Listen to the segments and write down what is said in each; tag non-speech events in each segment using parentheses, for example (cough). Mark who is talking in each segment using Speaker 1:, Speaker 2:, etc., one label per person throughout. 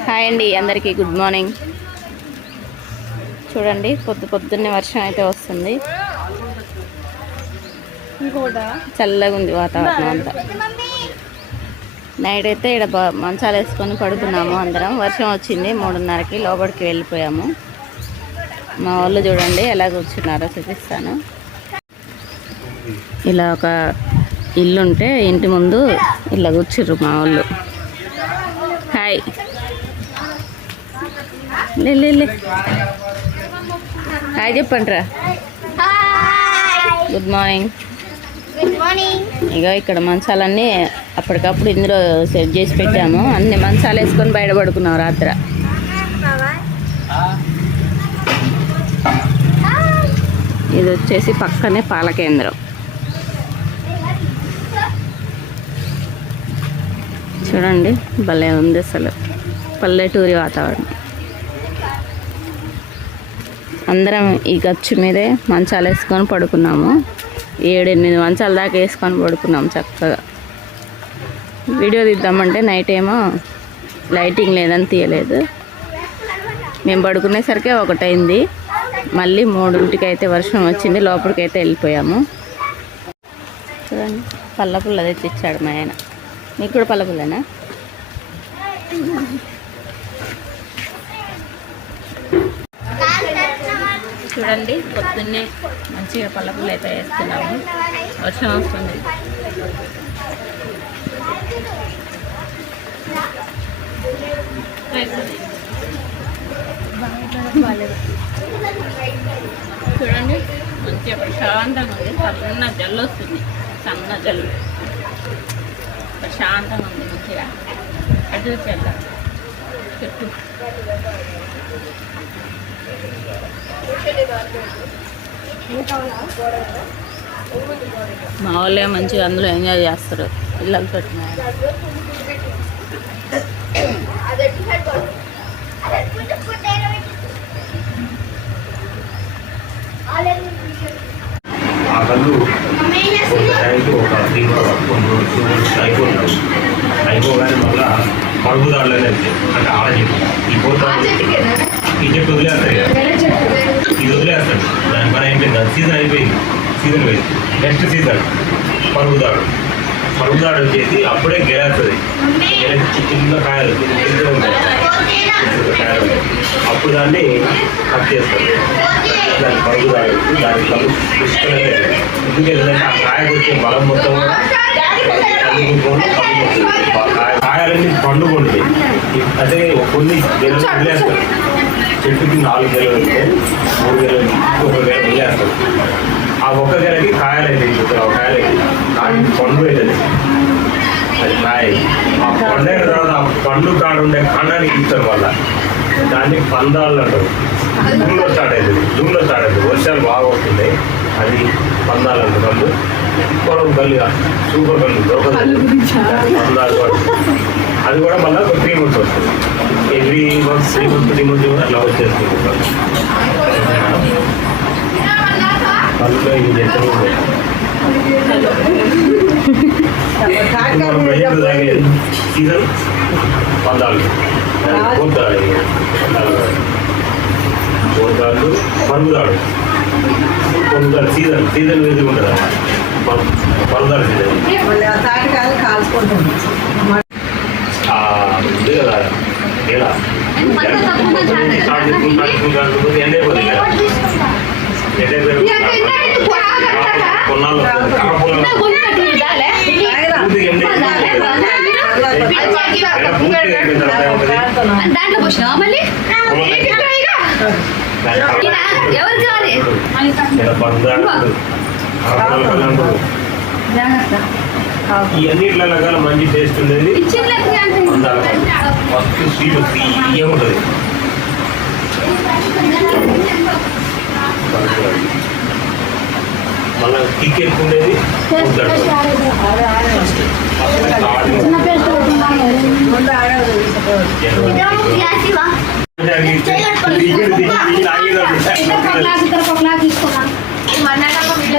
Speaker 1: Hi అండి అందరికీ good morning. చూడండి పొద్దు పొద్దున్నే వర్షం అయితే వస్తుంది. చల్లగా ఉంది వాతావరణం అంతా. నైట్ అయితే ఇక్కడ మంచాలు వేసుకొని పడుకున్నాము అందరం. వర్షం వచ్చింది మూడున్నరకి లోపలికి వెళ్ళిపోయాము. మా వాళ్ళు చూడండి ఎలా కూర్చున్నారో చూపిస్తాను. ఇలా ఒక ఇల్లు ఉంటే ఇంటి ముందు ఇలా కూర్చుర్రు మా వాళ్ళు. హాయ్ లే హాయ్ చెప్పండి రా గుడ్ మార్నింగ్
Speaker 2: గుడ్ మార్నింగ్
Speaker 1: ఇక ఇక్కడ మంచాలన్నీ అప్పటికప్పుడు ఇందులో సెట్ చేసి పెట్టాము. అన్ని మంచాలు వేసుకొని బయట పడుకున్నాం రాత్రి. ఇది వచ్చేసి పక్కనే పాల కేంద్రం. చూడండి భలే ఉంది అసలు. పల్లెటూరి వాతావరణం. అందరం ఈ గచ్చు మీదే మంచాలు వేసుకొని పడుకున్నాము. ఏడెనిమిది మంచాల దాకా వేసుకొని పడుకున్నాము చక్కగా. వీడియో తీద్దామంటే నైట్ ఏమో లైటింగ్ లేదని తీయలేదు. మేము పడుకునేసరికి ఒకటైంది. మళ్ళీ మూడింటికి అయితే వర్షం వచ్చింది. లోపలికైతే వెళ్ళిపోయాము. చూడండి పల్ల మా ఆయన. మీకు కూడా పల్లపుల్లనా చూడండి పొద్దున్నే మంచిగా పళ్ళపులు అయితే వేస్తున్నాము. వర్షం వస్తుంది. చూడండి మంచిగా ప్రశాంతంగా ఉంది. సన్న జల్లు వస్తుంది. సన్న జల్లు. ప్రశాంతంగా ఉంది మంచిగా. అటు చూసి వెళ్దాం మా వాళ్ళే మంచిగా అందులో ఎంజాయ్ చేస్తారు. పిల్లలు
Speaker 3: ఆ ఒక త్రీ కొన్ని రోజులు అయిపోగానే మళ్ళా పరుగుదారులనే అంటే ఆడ ఈ పోతా ఈ చెట్టు వదిలేస్తాయి కదా ఇది వదిలేస్తాడు. దాని పని అయిపోయింది. అది సీజన్ అయిపోయింది. సీజన్ పోయింది నెక్స్ట్ సీజన్ పరుగుదాడు. పరుగుదాడు వచ్చేసి అప్పుడే గెలేస్తుంది. గెలేసి చిన్న కాయలు కాయలు. అప్పుడు దాన్ని కట్ చేస్తారు. దాని పరుగుదాడు. దాని పుష్కలనే ఎందుకంటే ఆ కాయకు వచ్చే బలం మొత్తం కాయాలన్నీ పండుకుంటాయి అదే కొన్ని గెలలు వదిలేస్తారు. చెట్టుకి నాలుగు గెలలు ఉంటే మూడు గెలలు ఒక గెల వదిలేస్తారు. ఆ ఒక్క గెలకి కాయలు అయితే ఆ కాయలకి కాయకి పండు అవుతుంది అది. కాయ ఆ పండు అయిన తర్వాత ఆ పండు కాడ ఉండే కాండానికి ఇస్తారు వల్ల దాన్ని పందాలు అంటారు. జూన్లో స్టార్ట్ అవుతుంది జూన్లో స్టార్ట్ అవుతుంది వర్షాలు బాగా వస్తున్నాయి అది పందాలు అంటారు. పొలం కళ్ళు సూపర్ పందాలు కూడా. అది కూడా మళ్ళీ ఒక త్రీ మంత్స్ వస్తుంది. Every month three months three months కూడా అట్లా వచ్చేస్తుంది. కళ్ళులో ఇది తాగేది సీజన్ పందాలు. పోతాడు పోతాడు పరుగుదాడు పొందాడు సీజన్. సీజన్ వేసి ఉంటుంది పరుగుదాడు సీజన్
Speaker 4: మళ్ళీ ఆ తాటికాయలు కాల్చుకుంటుంది
Speaker 3: ఆ, ఉంది కదా ఎలా స్టార్ట్ చేసుకుంటూ స్టార్ట్ చేసుకుంటూ ఎండ్ అయిపోతుంది కదా ఎండ్ అయిపోయి కొన్నాళ్ళు కాకపోతే పూర్తిగా ఎండ్ అయిపోతుంది
Speaker 2: దాంట్లో పోసినావా మళ్ళీ ఎవరు కావాలి
Speaker 3: ఇవన్నీ ఇట్లా రకాల మంచి టేస్ట్ ఉండేది. ఫస్ట్ స్వీట్ తీయ ఉంటుంది. మళ్ళీ కిక్ ఎక్కువ ఉండేది. ఉంటాడు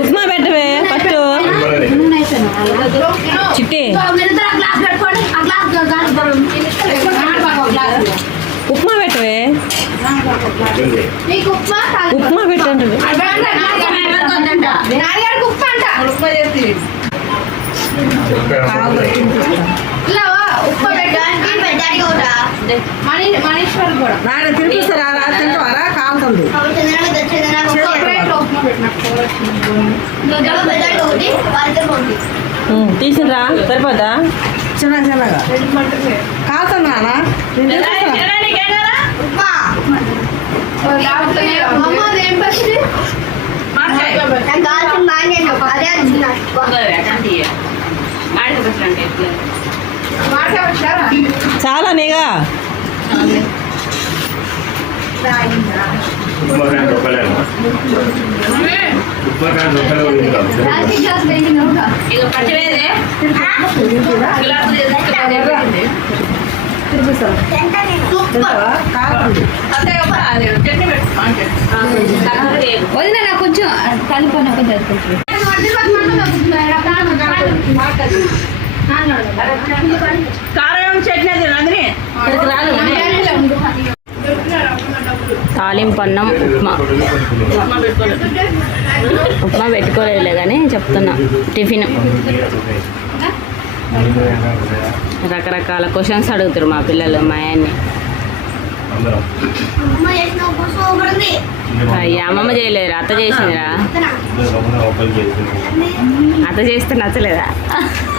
Speaker 5: ఉప్మా పెట్టవే ఫస్ట్ చిట్టి.
Speaker 2: గ్లాస్ పెట్టుకోండి ఆ గ్లాస్
Speaker 5: ఉప్మా పెట్టవే
Speaker 2: ఉప్మా
Speaker 5: ఉప్మా పెట్టండి
Speaker 2: ఉప్మా
Speaker 4: నాయన తినిపిస్తారా? రా తింటావారా కాలుతుంది.
Speaker 5: తీసిరా సరిపోద్దా?
Speaker 4: చిన్న చిన్నగా. కాలుతుంది నాన్న నేను తినిపిస్తారా?
Speaker 2: అమ్మ ఏం పచ్చింది మాట వచ్చారా
Speaker 5: చాలా నీగా.
Speaker 2: వదిన నాకు కొంచెం కలిపి కొంచెం
Speaker 5: కారం చట్నీ నందిని
Speaker 1: తాలింపు అన్నం ఉప్మా. ఉప్మా పెట్టుకోలేదులే కానీ చెప్తున్నా. టిఫిన్. రకరకాల క్వశ్చన్స్ అడుగుతారు మా పిల్లలు మా ఆయన్ని. అయ్యా అమ్మమ్మ చేయలేదురా అత్త చేసిందిరా. అత్త చేస్తే నచ్చలేదా?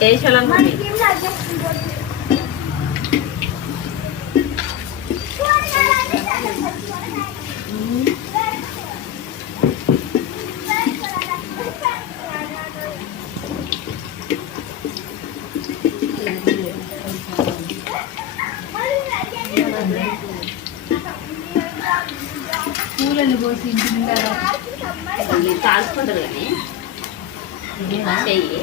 Speaker 5: ఉప్పగెత్తుకున్నాం వేసాలనుకుంది
Speaker 1: కాల్చుకుంటారు కానీ. చెయ్యి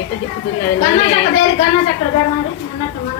Speaker 1: ఎట్ట తిప్పుతుంది
Speaker 2: కన్నా చక్కడ కన్నా చక్కడ అన్నట్టు
Speaker 1: మన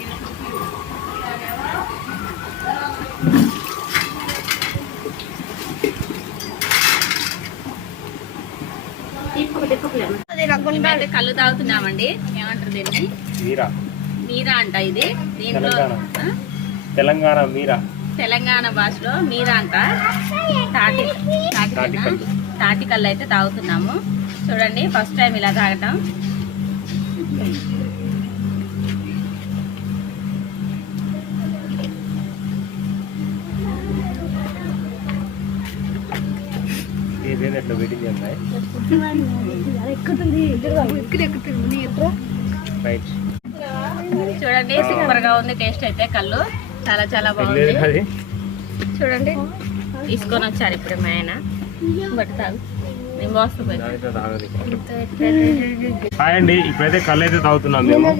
Speaker 1: మేమైతే కళ్ళు తాగుతున్నామండి. ఏమంటారు దీన్ని?
Speaker 3: మీరా?
Speaker 1: మీరా అంట ఇది. దీంట్లో
Speaker 3: తెలంగాణ. మీరా?
Speaker 1: తెలంగాణ భాషలో మీరా అంట. తాటి
Speaker 3: తాటి
Speaker 1: తాటి
Speaker 3: కళ్ళు.
Speaker 1: అయితే తాగుతున్నాము. చూడండి ఫస్ట్ టైం ఇలా తాగటం.
Speaker 3: ఇదేంటి అట్లా వెయిటింగ్ రైట్
Speaker 1: చూడండి సూపర్గా ఉంది టేస్ట్ అయితే కళ్ళు. చాలా చాలా బాగుంది.
Speaker 3: అది
Speaker 1: చూడండి తీసుకొని వచ్చారు ఇప్పుడు మా ఆయన.
Speaker 3: తాగదు. హాయ్ అండి ఇప్పుడైతే కళ్ళు అయితే తాగుతున్నాం మేము.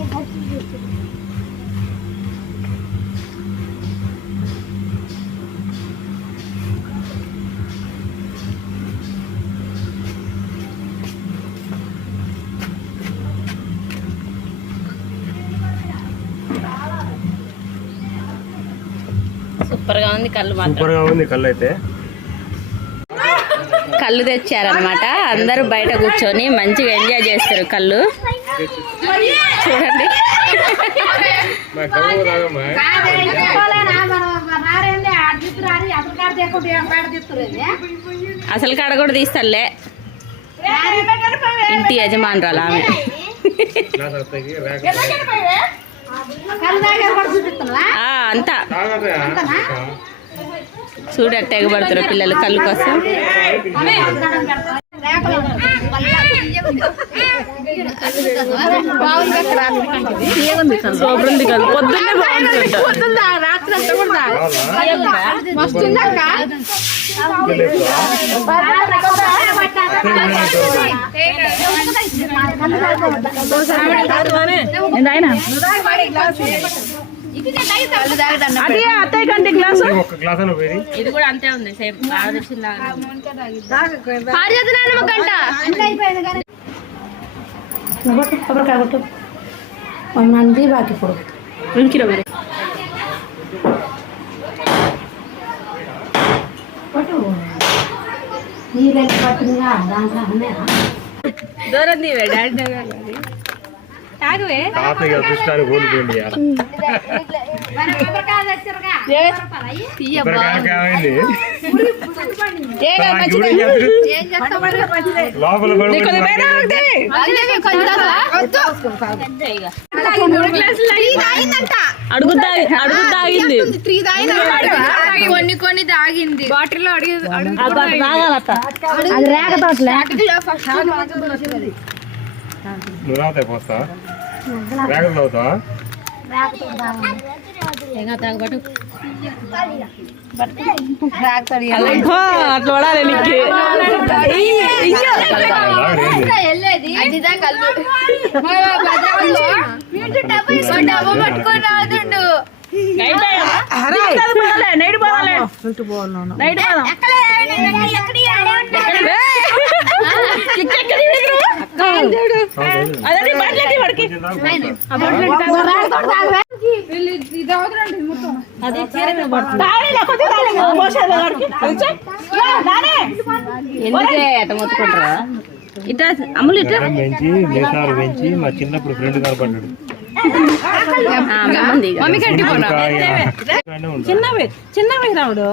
Speaker 1: సూపర్గా ఉంది కళ్ళు మాత్రం.
Speaker 3: సూపర్గా ఉంది కళ్ళు అయితే
Speaker 1: కళ్ళు తెచ్చారనమాట అందరూ బయట కూర్చొని మంచిగా ఎంజాయ్ చేస్తారు కళ్ళు. చూడండి. అసలు కాడ కూడా తీస్తాలే ఇంటి యజమానురాలు ఆమె.
Speaker 3: గ్లాస్ వస్తాయి రేక
Speaker 1: ఆ, అంతా.
Speaker 3: తాగదా
Speaker 1: చూడు ఎట్ట ఎగబడుతున్నారు పిల్లలు కళ్ళు కోసం సూపర్ ఉంది కళ్ళు పొద్దున్నే
Speaker 3: ఒక్క గ్లాస్? అని పోయి
Speaker 1: ఇది కూడా అంతే ఉంది సేమ్.
Speaker 2: కొబ్బరికాయ కొట్టు మంది బాకి ఇప్పుడు.
Speaker 1: ఇంకిలో మరి. దూరం తీవే డాడీ తాగువే?
Speaker 3: తాతయ్య అదృష్టాన్ని కోల్పోయింది? లోపల
Speaker 5: కొన్ని కొన్ని తాగింది. బాటిల్లో అడిగి
Speaker 2: అది రేగ తోటలే
Speaker 3: నువ్వు తాగుతాయి పోస్తా రేగలు తాగుతావా
Speaker 1: అట్లా పడాలి నీకు
Speaker 5: రాదుండు
Speaker 1: ఎందుకే అట్ట మొత్తుకుంటారా ఇట్లా అమ్ములు ఇట్లా
Speaker 3: పెంచి మేసాలు పెంచి మా చిన్నప్పుడు ఫ్రెండ్ కనపడ్డాడు.
Speaker 1: మమ్మీ
Speaker 3: చిన్నవి
Speaker 4: చిన్నవి రావుడు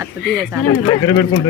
Speaker 1: అత్త తీరేసాను (laughs)
Speaker 3: దగ్గర పెట్టుకుంటూ